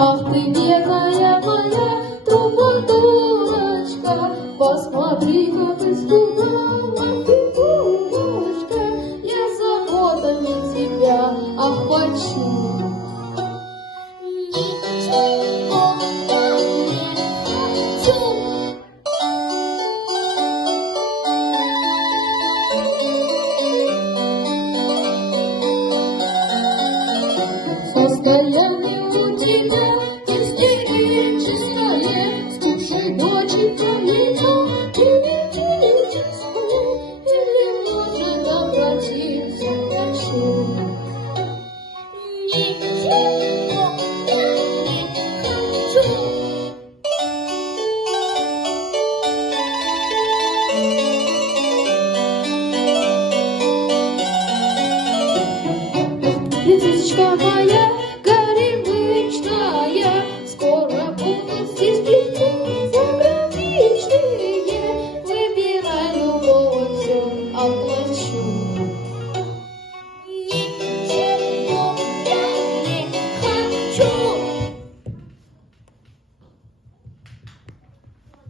Ах ты, бедная моя трубадурочка, посмотри, как испугалась ты, дурочка, я заботами тебя охвачу. Ничего я не хочу. Состояние у тебя истерическое, скучай, доченька, лицо, электрическое, или, может, обратиться к врачу. Ничего я не хочу. Лисичка моя